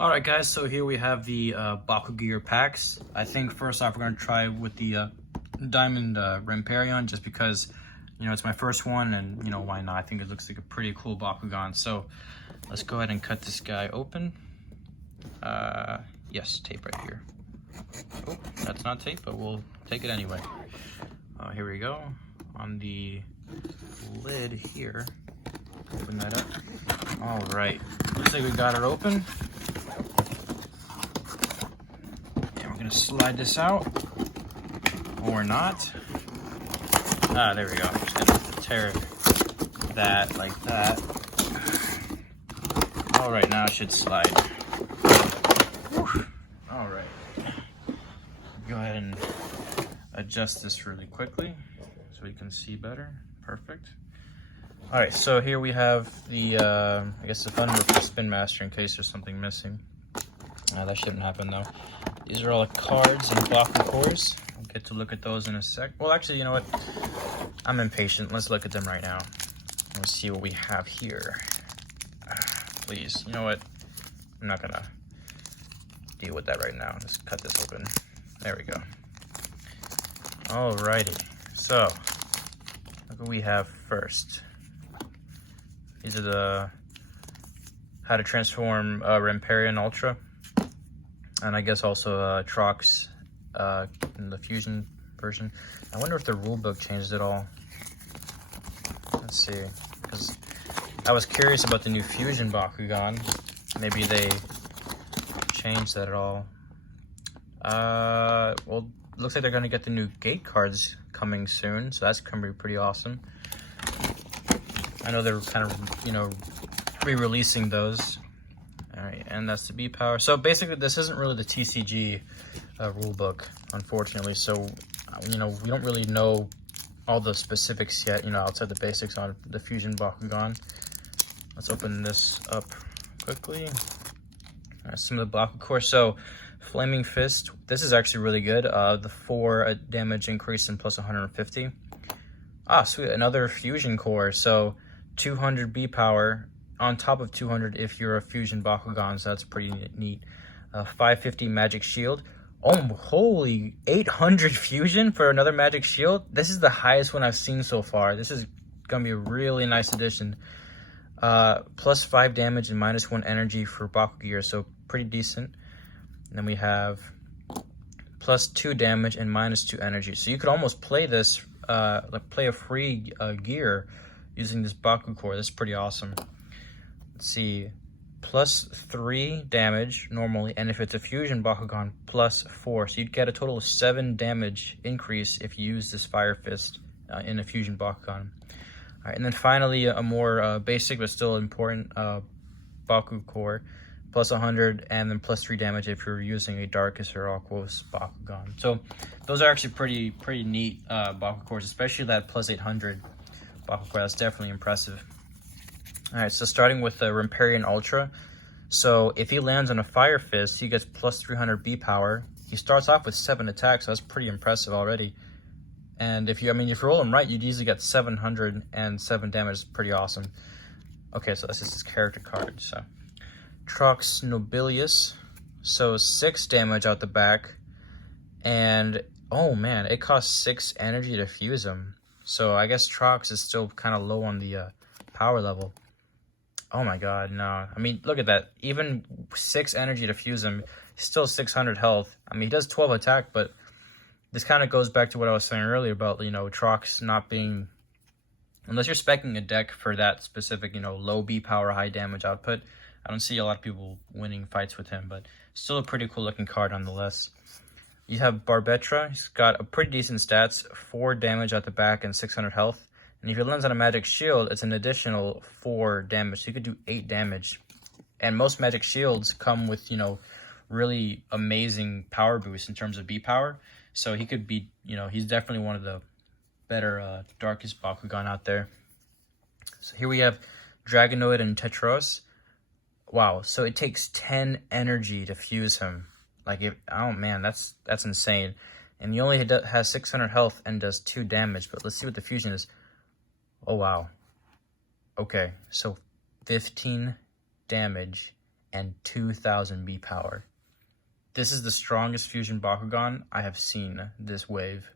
Alright guys, so here we have the Baku-Gear packs. I think first off we're going to try with the Diamond Ramparion just because, you know, it's my first one and, you know, why not? I think it looks like a pretty cool Bakugan. So let's go ahead and cut this guy open. Yes, tape right here. Oh, that's not tape, but we'll take it anyway. Here we go. On the lid here. Open that up. Alright, looks like we got it open. Slide this out or not. There we go. I'm just gonna tear that like that. All right, now it should slide. All right, go ahead and adjust this really quickly so we can see better. Perfect. All right, so here we have the I guess the thunder for Spin Master in case there's something missing. That shouldn't happen though. These are all the cards and Baku cores. I'll get to look at those in a sec. Well, actually, you know what? I'm impatient. Let's look at them right now. Let's see what we have here. Please, you know what? I'm not gonna deal with that right now. Just cut this open. There we go. Alrighty. So, look what we have first. These are the how to transform Ramparion Ultra. And I guess also Trox in the Fusion version. I wonder if the rulebook changed at all. Let's see, because I was curious about the new Fusion Bakugan. Maybe they changed that at all. Well, looks like they're going to get the new gate cards coming soon, so that's going to be pretty awesome. I know they're kind of, you know, re-releasing those. Alright, and that's the B power. So basically this isn't really the TCG rulebook, unfortunately. So, you know, we don't really know all the specifics yet, you know, outside the basics on the Fusion Bakugan. Let's open this up quickly. Alright, some of the Baku core. So, Flaming Fist, this is actually really good. The 4 damage increase in plus 150. Ah, sweet, another Fusion core. So, 200 B power. On top of 200 if you're a Fusion Bakugan, so that's pretty neat. 550 Magic Shield. Oh, holy, 800 Fusion for another Magic Shield? This is the highest one I've seen so far. This is going to be a really nice addition. Plus 5 damage and minus 1 energy for Baku-Gear, so pretty decent. And then we have plus 2 damage and minus 2 energy. So you could almost play this, like play a free gear using this Baku core. That's pretty awesome. Let's see, plus 3 damage normally, and if it's a Fusion Bakugan, plus 4. So you'd get a total of 7 damage increase if you use this Fire Fist in a Fusion Bakugan. Alright, and then finally, a more basic but still important Baku core, plus 100, and then plus 3 damage if you're using a Darkus or Aquos Bakugan. So those are actually pretty neat Baku cores, especially that plus 800 Baku core. That's definitely impressive. Alright, so starting with the Ramparion Ultra. So if he lands on a Fire Fist, he gets plus 300 B power. He starts off with 7 attacks, so that's pretty impressive already. And if you roll him right, you'd easily get 707 damage. It's pretty awesome. Okay, so that's just his character card. So Trox Nobilius. So 6 damage out the back. And oh man, it costs 6 energy to fuse him. So I guess Trox is still kind of low on the power level. Oh my god, no. I mean, look at that. Even 6 energy to fuse him, he's still 600 health. I mean, he does 12 attack, but this kind of goes back to what I was saying earlier about, you know, Trox not being... Unless you're speccing a deck for that specific, you know, low B power, high damage output, I don't see a lot of people winning fights with him, but still a pretty cool looking card nonetheless. You have Barbetra. He's got a pretty decent stats, 4 damage at the back and 600 health. And if he lands on a Magic Shield, it's an additional 4 damage. So you could do 8 damage. And most Magic Shields come with, you know, really amazing power boosts in terms of B power. So he could be, you know, he's definitely one of the better Darkus Bakugan out there. So here we have Dragonoid and Tetros. Wow, so it takes 10 energy to fuse him. Like, oh man, that's insane. And he only has 600 health and does 2 damage. But let's see what the fusion is. Oh, wow. Okay, so 15 damage and 2000 B power. This is the strongest fusion Bakugan I have seen this wave.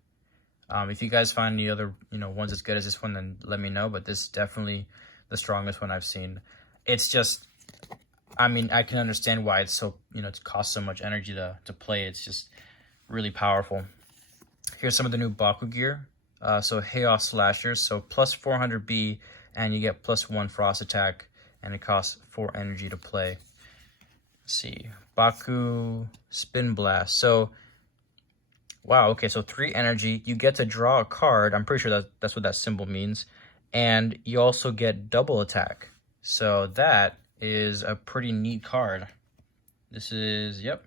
If you guys find any other, ones as good as this one, then let me know. But this is definitely the strongest one I've seen. It's just, I mean, I can understand why it's so, it costs so much energy to play. It's just really powerful. Here's some of the new Baku-Gear. So Chaos Slashers, so plus 400 B, and you get plus 1 frost attack, and it costs 4 energy to play. Let's see, Baku Spin Blast. So, wow, okay, so 3 energy. You get to draw a card. I'm pretty sure that's what that symbol means. And you also get double attack. So that is a pretty neat card. This is, yep.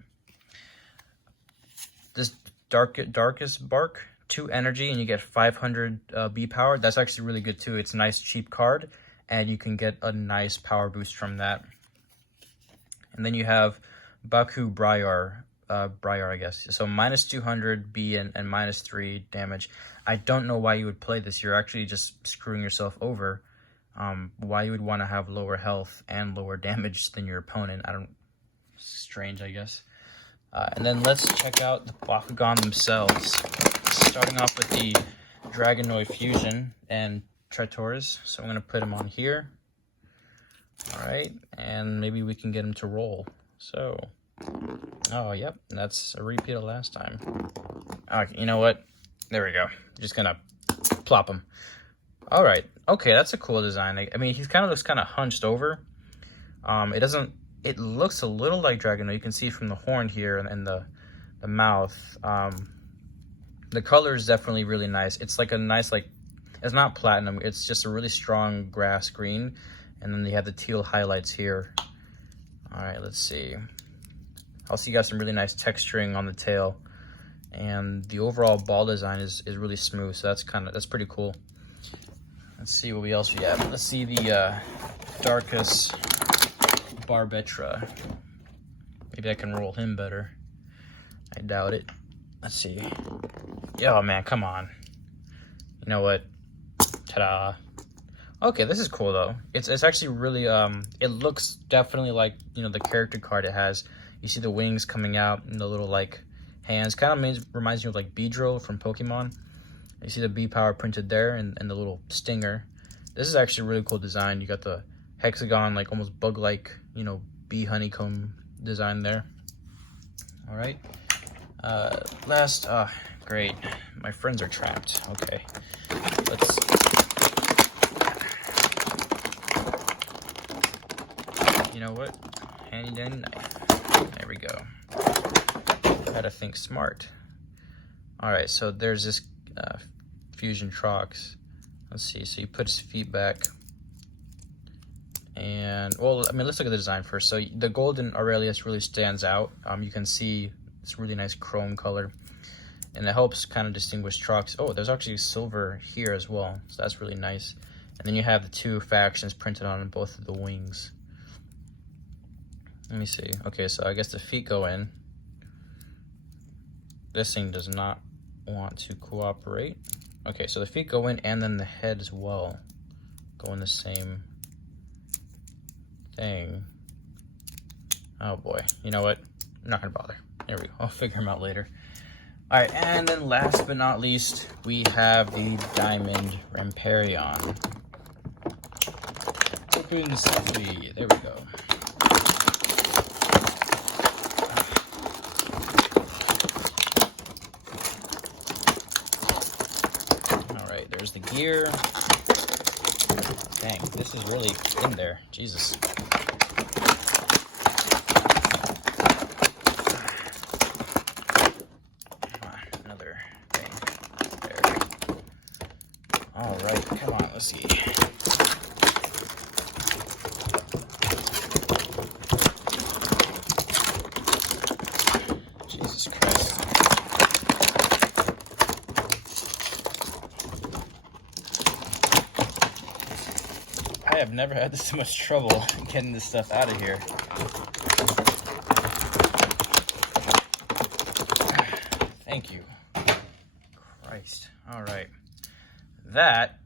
This Darkest Bark, 2 energy, and you get 500 B power. That's actually really good too. It's a nice cheap card, and you can get a nice power boost from that. And then you have Baku-Gear, I guess. So minus 200 B and minus 3 damage. I don't know why you would play this. You're actually just screwing yourself over. Why you would want to have lower health and lower damage than your opponent. Strange, I guess. And then let's check out the Bakugan themselves. Starting off with the Dragonoid Fusion and Tritors. So I'm going to put him on here. Alright, and maybe we can get him to roll. So, oh, yep, that's a repeat of last time. Okay, you know what? There we go. Just going to plop him. Alright, okay, that's a cool design. I mean, he looks kind of hunched over. It looks a little like Dragonoid. You can see from the horn here and the mouth. The color is definitely really nice. It's like a nice, it's not platinum. It's just a really strong grass green. And then you have the teal highlights here. All right, let's see. Also, you got some really nice texturing on the tail. And the overall ball design is really smooth. So that's pretty cool. Let's see what else we have. Let's see the Darkest Barbetra. Maybe I can roll him better. I doubt it. Let's see. Oh man, come on. You know what? Ta-da. Okay, this is cool though. It's actually really it looks definitely like, the character card it has. You see the wings coming out and the little hands. Kind of reminds me of Beedrill from Pokemon. You see the B power printed there and the little stinger. This is actually a really cool design. You got the hexagon, almost bug-like, bee honeycomb design there. All right. Last, great. My friends are trapped. Okay. Let's. You know what? Handy dandy knife. There we go. Gotta think smart. All right. So there's this Fusion Trox. Let's see. So you put his feet back. And, well, I mean, let's look at the design first. So the golden Aurelius really stands out. You can see it's really nice chrome color. And it helps kind of distinguish Trox. Oh, there's actually silver here as well. So that's really nice. And then you have the 2 factions printed on both of the wings. Let me see. Okay, so I guess the feet go in. This thing does not want to cooperate. Okay, so the feet go in and then the head as well go in the same thing. Oh boy, you know what? I'm not gonna bother. There we go. I'll figure them out later. All right, and then last but not least, we have the Diamond Ramparion. Open safely. There we go. All right, there's the gear. Dang, this is really in there. Jesus. Another thing. There. All right, come on, let's see. Jesus Christ. I have never had this much trouble getting this stuff out of here. Thank you. Christ. All right. That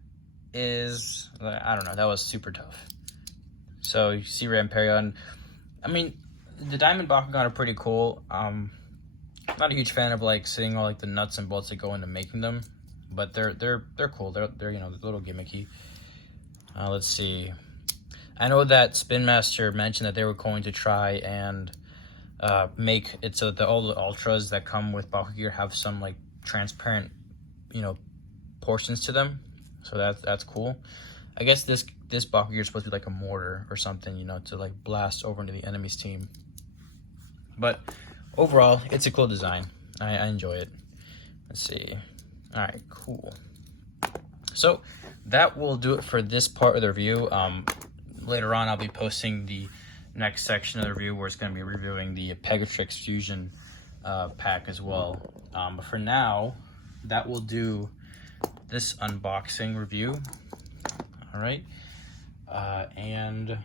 is, I don't know, that was super tough. So you see Ramparion. I mean, the Diamond Bakugan are pretty cool. Not a huge fan of like seeing all like the nuts and bolts that go into making them, but they're cool. They're you know, a little gimmicky. Let's see. I know that Spin Master mentioned that they were going to try and make it so that all the ultras that come with Baku-Gear have some like transparent, you know, portions to them. So that's cool. I guess this Baku-Gear is supposed to be like a mortar or something, you know, to like blast over into the enemy's team. But overall, it's a cool design. I enjoy it. Let's see. All right, cool. So that will do it for this part of the review. Later on, I'll be posting the next section of the review where it's going to be reviewing the Pegatrix Fusion pack as well. But for now, that will do this unboxing review. All right. And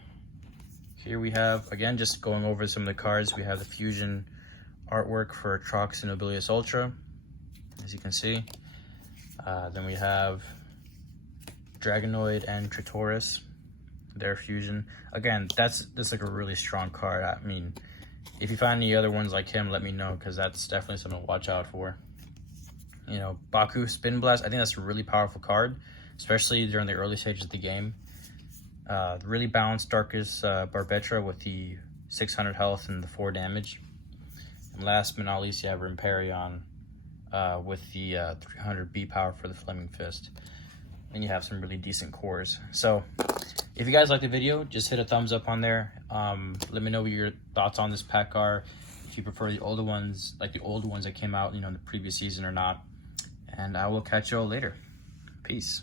here we have, again, just going over some of the cards. We have the Fusion artwork for Trox and Nobilius Ultra, as you can see. Then we have Dragonoid and Tritoris, their fusion. Again, that's like a really strong card. I mean, if you find any other ones like him, let me know, because that's definitely something to watch out for. You know, Baku Spin Blast, I think that's a really powerful card, especially during the early stages of the game. Really balanced Darkus Barbetra with the 600 health and the 4 damage. And last but not least, you have Rimperion with the 300 B power for the Flaming Fist. And you have some really decent cores. So if you guys like the video, just hit a thumbs up on there. Let me know what your thoughts on this pack are. If you prefer the older ones, like the old ones that came out, you know, in the previous season or not. And I will catch you all later. Peace.